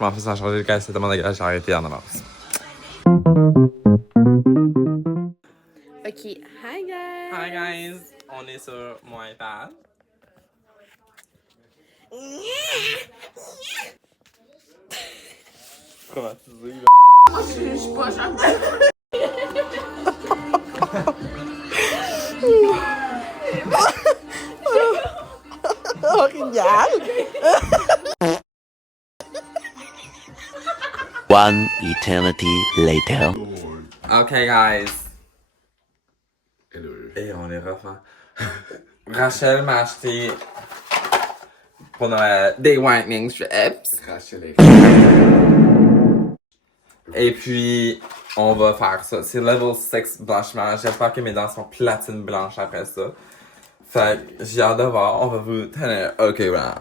Je m'en fais sans changer le cas, c'est tellement dégueulasse, j'ai arrêté en avance. Ok, hi guys! Hi guys! On est sur mon iPad. Traumatisé, là. Je suis pas One eternity later. Okay guys. Et on est refait. Rachel m'a acheté pour Noël des whitening strips. Rachel est... Et puis, on va faire ça. C'est level 6 blanchiment. J'espère que mes dents sont platine blanches après ça. Fait que j'ai hâte de voir. On va vous tenir au courant.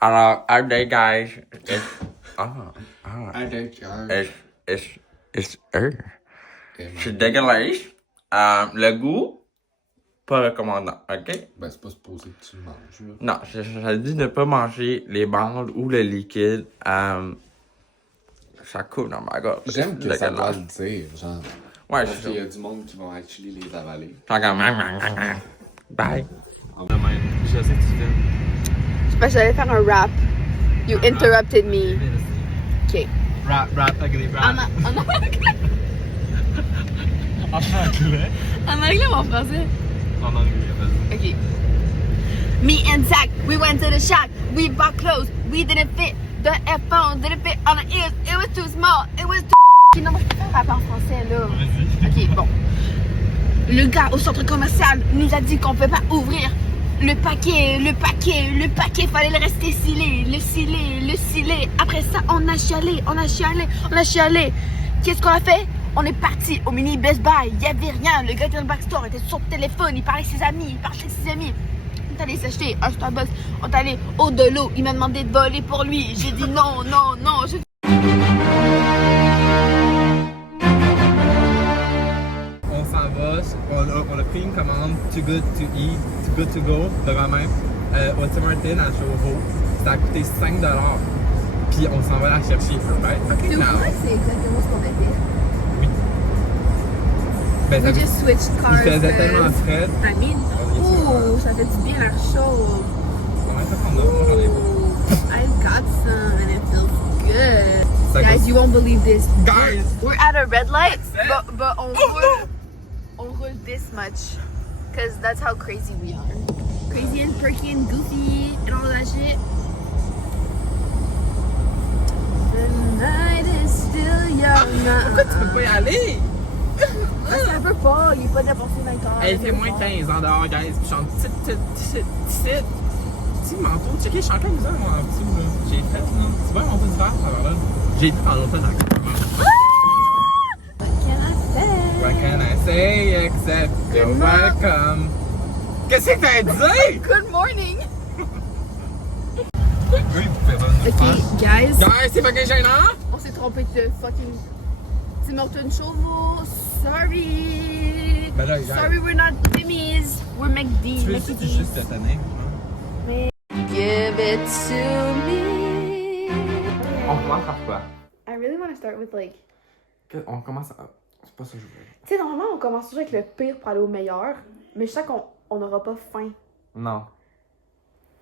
Alors, our day, guys. Je suis dégueulasse. Le goût, pas recommandant, ok? Ben, c'est pas supposé que tu le manges, là. Non, je dis de ne pas manger les bandes ou le liquide. Ça coule dans ma gorge. J'aime que ça doit le dire, genre. Ouais, Parce je qu'il y suis a du monde qui vont actually les avaler. comme... Bye. Je sais que tu fais. C'est parce que j'allais faire un rap. You interrupted me. Ok. Rap, ugly rap. En anglais? En anglais? En anglais ou en français? En anglais, vas-y. Ok. Me and Zach, we went to the shop. We bought clothes. We didn't fit. The headphones didn't fit on the ears. It was too small. It was too... Ok, non, moi, je peux pas rapper en français, là. Vas-y. Ok, bon. Le gars au centre commercial nous a dit qu'on peut pas ouvrir le paquet, fallait le rester scellé. Après ça, on a chialé. Qu'est-ce qu'on a fait? On est parti au mini Best Buy, il y avait rien, le gars dans le backstore était sur le téléphone, il parlait avec ses amis, On est allé s'acheter un Starbucks, on est allé au de l'eau, il m'a demandé de voler pour lui, j'ai dit non, On s'en va, on a pris une commande Too Good To Eat, Too Good To Go, devant même, au Tim Hortons à Chauveau. Ça a coûté 5$. Puis on s'en va la chercher, right? Okay, now. C'est exactement ce qu'on a fait. Oui. Ben, We just switched cars. Il faisait tellement frais. I mean, ooh, ça fait du bien l'air chaud. On va faire qu'on a, moi j'en ai pas. I've got some and it feels good. Ça Guys, goûte- you won't believe this. Guys! We're at a red light, but on roule this much. Because that's how crazy we are. Crazy and perky and goofy and all that shit. The night is still young. Pourquoi tu peux pas y aller? Ça veut pas, il est pas dépassé 20 ans. Elle fait moins 15 en dehors, guys. Puis je suis en petit manteau. Checker, je suis en camisole, moi, en dessous, là. J'ai fait, là. Tu vois, mon manteau d'hiver, ça va là. J'ai été pendant longtemps dans la What can I say except you're Good morning. welcome? Qu'est-ce que t'as dit? Good morning. Oui, vous pouvez pas nous faire. Ok, guys. Guys, c'est fucking gênant! On s'est trompé de fucking Tim Hortons Chauveau. Sorry. Ben là, gars. Sorry, we're not Timmy's. We're McD. Tu veux-tu juste te tenir? Give it to me. On commence par quoi? I really want to start with like. On commence à... C'est pas ça que je voulais. Tu sais, normalement, on commence toujours avec le pire pour aller au meilleur. Mais je sais qu'on n'aura pas faim. Non.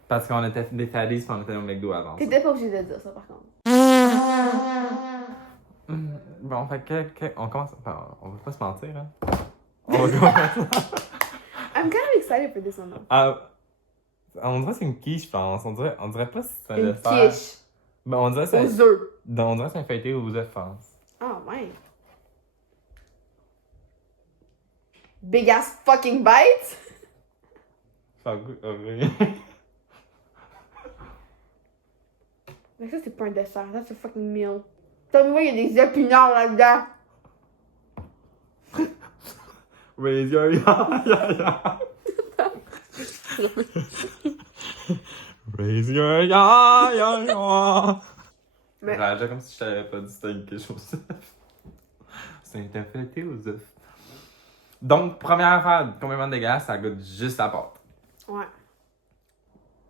Parce qu'on était des faddies et on était au McDo avant. ça. T'étais pas obligé de dire ça, par contre. Bon, fait que on commence... Enfin, on va pas se mentir, hein. On va commencer. I'm kind of excited for this one, though. On dirait que c'est une quiche, je pense. On dirait pas si c'est un Une dessert. quiche. Ben, on dirait que c'est... Aux œufs. On dirait que c'est un feuilleté aux œufs, je pense. Oh, ouais. Big ass fucking bite. Ça goûte horrible. Mais ça, c'est pas un dessert. That's a fucking meal. Tell me why il y a des épinards là-dedans. Raise your ya. Raise your ya. Mais- Réagis comme si je t'avais pas dit c'était une quiche aux œufs. C'est un feuilleté aux œufs. Donc, première affaire, complètement dégueulasse, ça goûte juste la pâte. Ouais.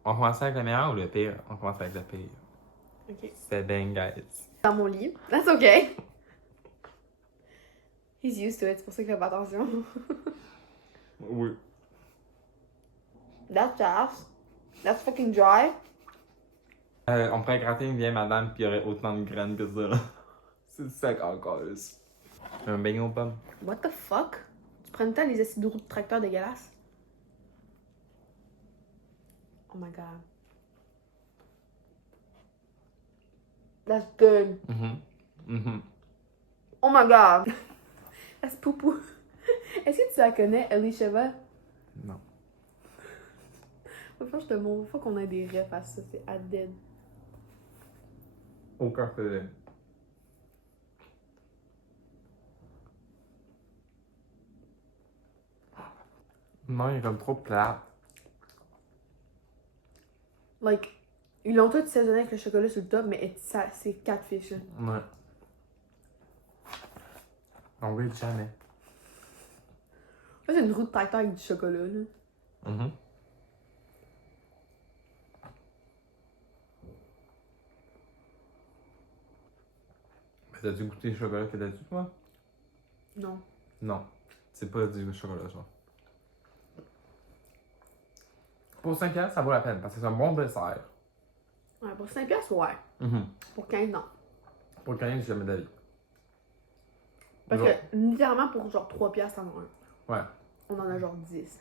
On commence avec le meilleur ou le pire? On commence avec le pire. Ok. C'était bien, guys. Dans mon lit. That's okay. He's used to it, c'est pour ça qu'il fait pas attention. Oui. That's fast. That's fucking dry. On pourrait gratter une vieille madame pis il y aurait autant de graines que ça, là. C'est sec encore. Un beignet aux pommes. What the fuck? Tu prends le temps les acides de roues de tracteur dégueulasses? Oh my god. That's good. Oh my god. That's poupou. Est-ce que tu la connais, Elisheva? Non. Faut que je te montre. Faut qu'on ait des refs à ça. C'est dead. Aucun feeling. Non, il est comme trop plat. Like, ils l'ont tous saisonné avec le chocolat sur le top, mais ça, c'est catfish. Là. Ouais. On veut jamais. Ça, c'est une roue de tracteur avec du chocolat. Là. Mais t'as-tu goûté le chocolat que t'as dit, toi? Non. Non. C'est pas du chocolat, ça. Pour 5 piastres, ça vaut la peine parce que c'est un bon dessert. Ouais, pour 5 piastres, ouais. Pour 15, non. Pour 15, j'ai jamais d'avis. Parce Genre. que, littéralement, pour genre 3 piastres, t'en as un. Ouais. On en a genre 10.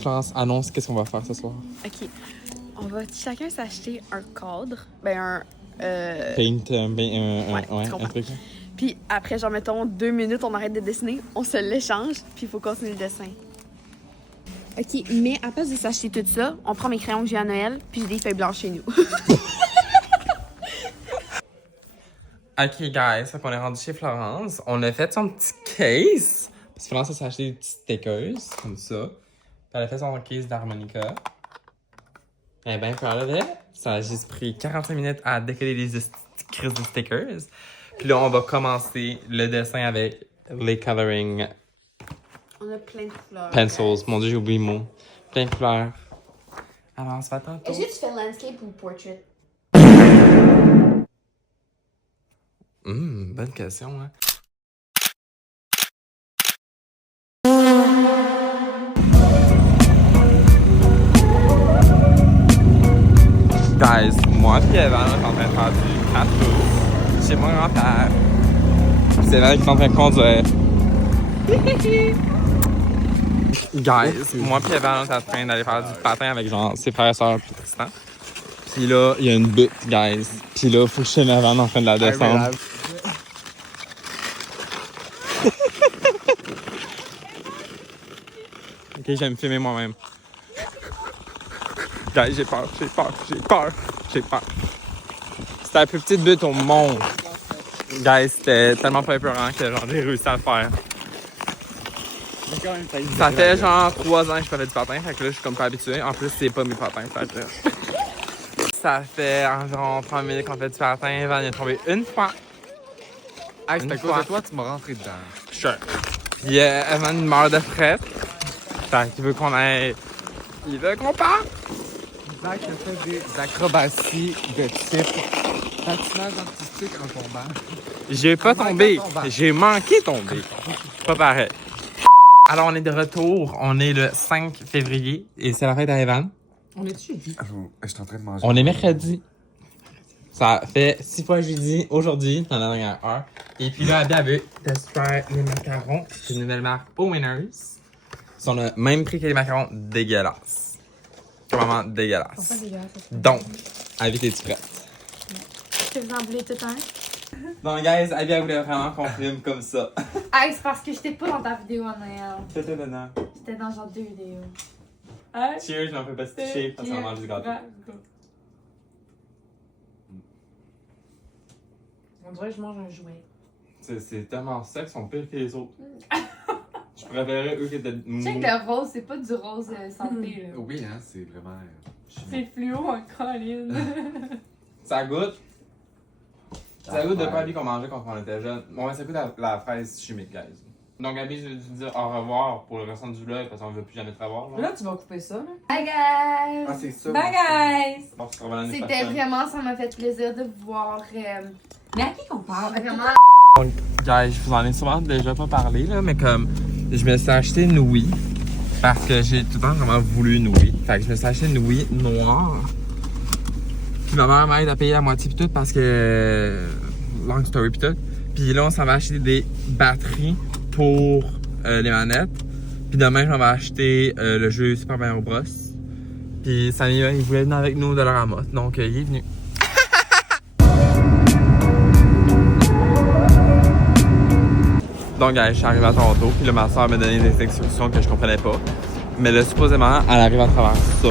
Florence, annonce qu'est-ce qu'on va faire ce soir. Ok. On va chacun s'acheter un cadre. Ben, un. Paint, tu comprends. un truc. Puis après, genre, mettons 2 minutes, on arrête de dessiner, on se l'échange, puis il faut continuer le dessin. Ok, mais à place de s'acheter tout ça, on prend mes crayons que j'ai à Noël, puis j'ai des feuilles blanches chez nous. Ok, guys, fait qu'on est rendu chez Florence. On a fait son petit case. Parce que Florence, elle s'est acheté des petits stickers, comme ça. Puis elle a fait son case d'harmonica. Elle est bien fière de elle. Ça a juste pris 45 minutes à décoller les crises de stickers. Puis là, on va commencer le dessin avec les coloring On a plein de fleurs. pencils. Mon Dieu, j'ai oublié le mot. Plein de fleurs. Alors, on se fait tantôt. Est-ce que tu fais landscape ou portrait? Bonne question, hein. Guys, moi et Evan, on est en train de faire du cat chez mon grand-père. C'est Evan qui est en train de conduire. Guys, moi et Evan, on est en train d'aller faire du patin avec genre ses frères et sœurs puis Tristan. Puis là, il y a une butte, guys. Puis là, faut que je filme Evan en train de la descendre. Ok, je vais me filmer moi-même. Guys, j'ai peur. C'était la plus petite butte au monde. Guys, c'était tellement pas épeurant que genre, j'ai réussi à le faire. Ça fait genre 3 ans que je faisais du patin, fait que là, je suis comme pas habitué. En plus, c'est pas mes patins, fait que... Ça fait environ 30 minutes qu'on fait du patin. Evan est tombé une fois. Hey, c'est à cause de toi, tu m'as rentré dedans. Sure. Puis Evan meurt de fret. Fait qu'il veut qu'on aille... Il veut qu'on parte. Zach a fait des acrobaties de type patinage artistique en tombant. J'ai pas tombé. en bas. J'ai manqué tomber. Pas pareil. Alors, on est de retour. On est le 5 février et c'est la fête à Evan. On est jeudi. Je suis en train de manger. On est mercredi. Ça fait 6 fois jeudi aujourd'hui, dans la dernière heure. Et puis là, Abby avait de se faire les macarons. C'est une nouvelle marque au Winners. Ils sont le même prix que les macarons dégueulasses. Vraiment dégueulasses. Donc, Abby, t'es-tu prête? Je vais vous embrouiller tout un. Donc, guys, Abby, elle voulait vraiment qu'on filme comme ça. Hey, c'est parce que j'étais pas dans ta vidéo en Noël. C'était dedans. J'étais dans genre 2 vidéos. Hey, Cheers, je m'en fais pas se toucher parce qu'on mange du gâteau. On dirait que je mange un jouet. C'est tellement sec, ils sont pires que les autres. Je préférais eux qui étaient Tu sais mous. que le rose, c'est pas du rose santé, là. Oui, hein, c'est vraiment. C'est fluo en colline. Ça goûte. Ça goûte de pas qu'on mangeait quand on était jeune. Bon, ça goûte la fraise chimique, guys. Donc, Gabi, je vais te dire au revoir pour le restant du vlog parce qu'on ne veut plus jamais te revoir. Là, tu vas couper ça, là. Bye guys! Ah, c'est ça. Bye guys! Bon, c'est vraiment C'était vraiment, ça m'a fait plaisir de vous voir. Mais à qui qu'on parle? Vraiment. Guys, je vous en ai sûrement déjà pas parlé, là, mais comme je me suis acheté une Wii parce que j'ai tout le temps vraiment voulu une Wii. Fait que je me suis acheté une Wii noire. Puis ma mère m'aide à payer la moitié pis tout parce que. Long story pis tout. Puis là, on s'en va acheter des batteries pour les manettes. Puis demain, je m'en vais acheter le jeu Super Mario Bros. Puis Samy, il voulait venir avec nous de leur amas. Donc, il est venu. Donc, je suis arrivé à Toronto. Puis là, ma soeur m'a donné des instructions que je comprenais pas. Mais là, supposément, elle arrive à travers ça.